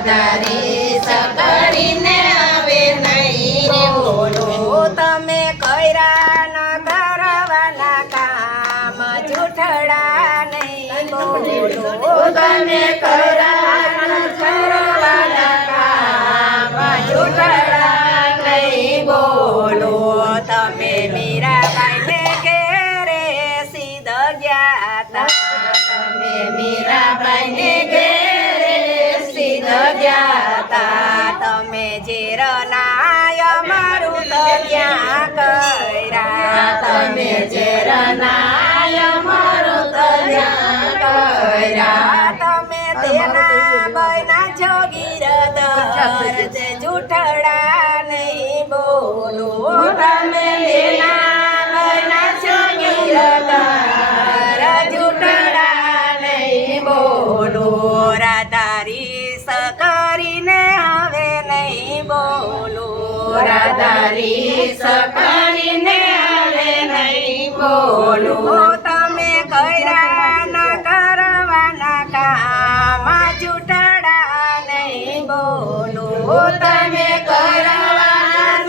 રાધારી સકરીને હવે નહીં બોલો. તમે કર્યા ન કરવાના કામ જૂઠડા નહીં બોલો. તમે કર્યા ન કરવાના કામ જૂઠડા નહીં બોલો. તમે મીરાબાઈને ઘેરે સીધ ગયા તા. તમે મીરાબાઈને ઘેરે સીધ ગયા તા. તમે ઝેરના મારું તો ત્યાં કર્યા. તમે ઝેરના મારું તલ્યા કર્યા. તમે તેના બના જોગીર જૂઠડા નહીં બોલો. તમે તેના બના જોગીર જૂઠડા નહીં બોલો. રાધારી સકરીને હવે નહીં બોલો. રાધારી સકરીને હવે નહીં બોલો. તમે કર્યા ન કરવાના કામ જૂઠડા નહીં બોલો. તમે કરવાના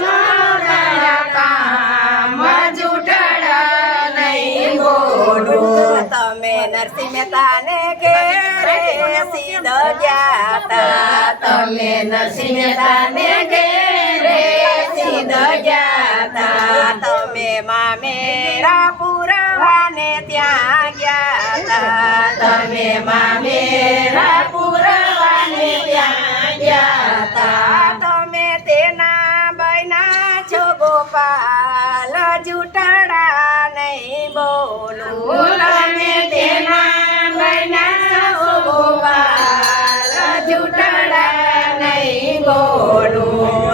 કામ જૂઠડા નહીં બોલો. તમે નરસિંહ મહેતાને ઘેરે સીધ ગયા તા. તમે નરસિંહ મહેતાને ઘેરે સીધ ગયા તા. તમે મામેરા પુરવાને ત્યાં ગયા તા. તમે મામેરા પુરવાને ત્યાં ગયા તા. તમે તેના બના છો ગોપાલ જૂઠડા નહીં બોલો. તમે તેના બના ગોપાલ જૂઠડા નહીં બોલો.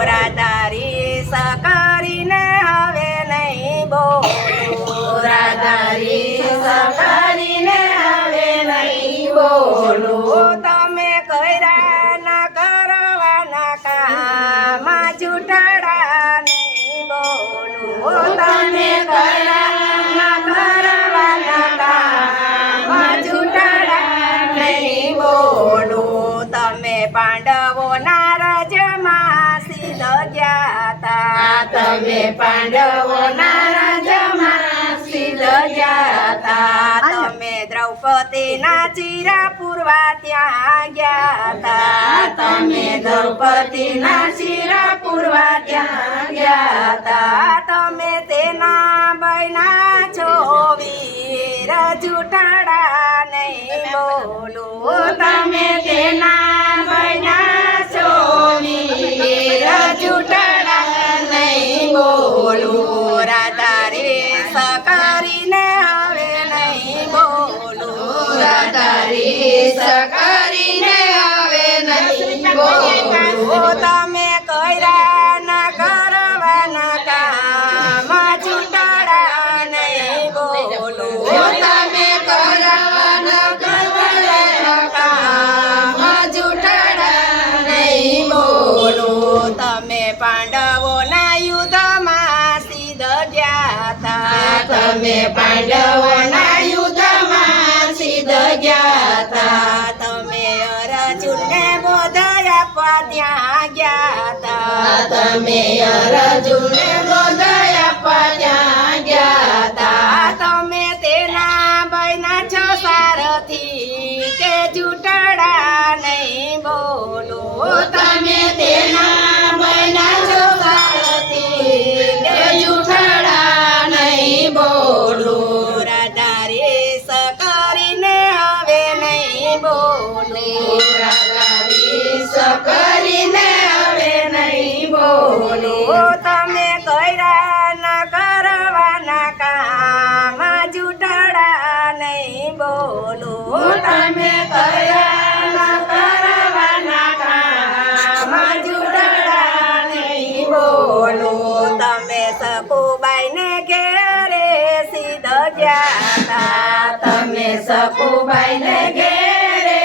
રાધારી સકરીને હવે નહીં બોલો. રાધારી સકરીને હવે નહીં બોલો. તમે કર્યા ન કરવાના કામ જૂઠડા નહીં બોલો. તમે કર્યા ન કરવાના કામ જૂઠડા નહીં બોલો. તમે પાંડવોના રાજમાં સીધ ગયા તા. તમે પાંડવોના રાજમાં સીધ ગયા તા. તમે દ્રૌપદીના ચીરા પૂરવા ત્યાં ગયા તા. તમે દ્રૌપદીના શિરા પૂરવા ત્યાં ગયા તા. તમે તેના બના છો વીર જૂઠડા નહીં બોલો. તમે તેના બન્યા છો વીર જૂઠડા નહીં બોલો. રાધારી સકરીને હવે નહીં બોલો. રાધારી સકરીને હવે નહીં બોલો. તમે કર્યા ન કરવાના કામ જૂઠડા નહીં બોલો. તમે કરવાના કરવાના કામ જૂઠડા નહીં બોલો. તમે પાંડવોના યુદ્ધમાં સીધ ગયા તા. તમે પાંડવોના યુદ્ધમાં સીધ ગયા તા. તમે અર્જુનને બોધ આપવા ત્યાં ગયા તા. તમે અર્જુનને બોધ આપવા ત્યાં ગયા તા. તમે તેના બના છો સારથી કે જૂઠડા નહીં બોલો. તમે તેના બન્યા છો સારથી કે જૂઠડા નહીં બોલો. રાધારી સકરીને હવે નહીં બોલો. રાધારી સકરીને હવે નહીં બોલો. તમે કર્યા ન કરવાના કામ જૂઠડા નહીં બોલો. તમે કર્યા ન કરવાના કામ જૂઠડા નહીં બોલો. તમે સકુબાઈને ઘેરે સીધ ગયા તા. તમે સકુબાઈને ઘેરે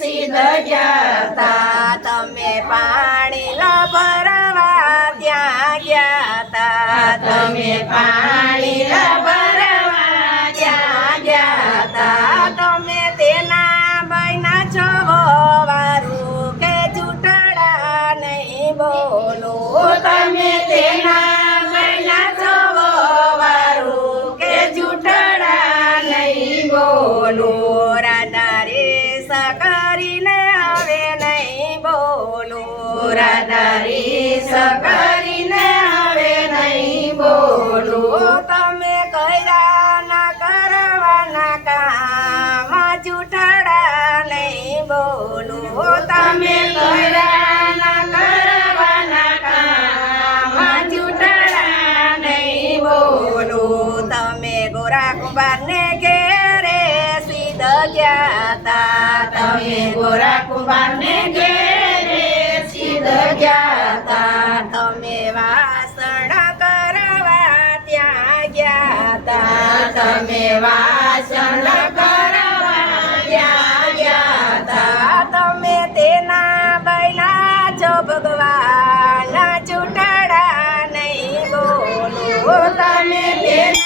સીધ ગયા તા. તમે પાણી ભરવા ત્યાં ગયા તા. તમે પાણી ભરવા ત્યાં ગયા તા. તમે તેના બના છો વારું કે જૂઠ તમે તેના મહિના જોવો વારું કે જૂઠડા નહીં બોલો રાધા રે સકરીને હવે નહીં બોલો રાધા રીસ કરીને હવે નહીં બોલો તમે કર્યા ના કરવાના કામ જૂઠડા નહીં બોલો તમે કર્યા ના કરવાના કામ જૂઠડા નહીં બોલો તમે ગોરા કુંભારને ઘેરે સીધ ગયા તા તમે ગોરા કુંભારને ઘેરે સીધ ગયા તા તમે વાસણ કરવા ત્યાં ગયા તા તમે વાસણ કરવા ત્યાં ગયા તા તમે તેના બૈના છો ભગવાન ચૂંટડા નહીં બોલો તમે તેના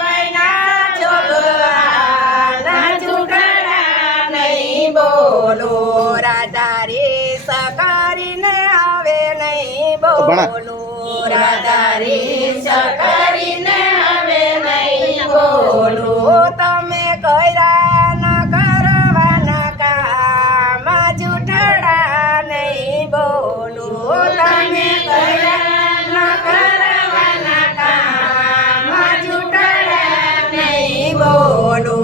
બૈના છો ભગવાન ચૂંટડા નહીં બોલો રાધા રે સકારીને હવે નહીં બોલો રાધા રીસ કરીને હવે નહીં બોલો તમે કર્યા ન કરવાના કામ જૂઠડા નહીં બોલો તમે કર્યા ન કરવાના કામ જૂઠડા નહીં બોલો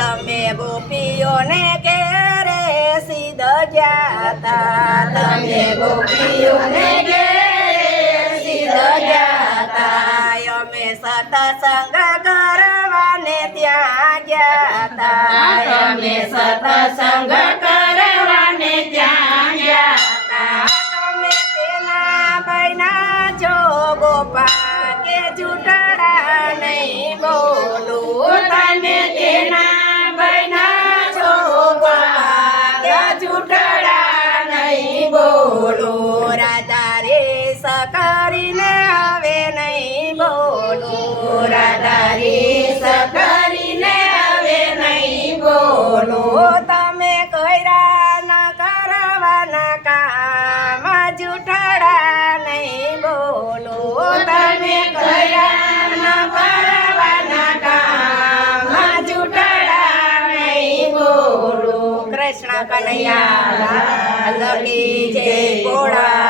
તમે ગોપીઓને ઘેરે સીધ ગયા તા તમે ગોપીઓને ઘેરે સીધ ગયા તા અમે સતસંગ કરવાને ત્યાં ગયા તા અમે સત્સંગ કરવાને ત્યાં ગયા તા તમે તેના બૈના છો ગોપા કે જૂઠડા નહીં બોલો તમે તેના બૈના છો ગોપા જૂઠડા નહીં બોલો રાધા રે સકરીને હવે નહીં બોલો રાધા રીસ કરીને હવે નહીં બોલો તમે કર્યા ન કરવાના કામ જૂઠડા નહીં બોલો તમે કર્યા ન કરવાના કામ જૂઠડા નહીં બોલો કૃષ્ણ કનૈયા લખી જય ભોળા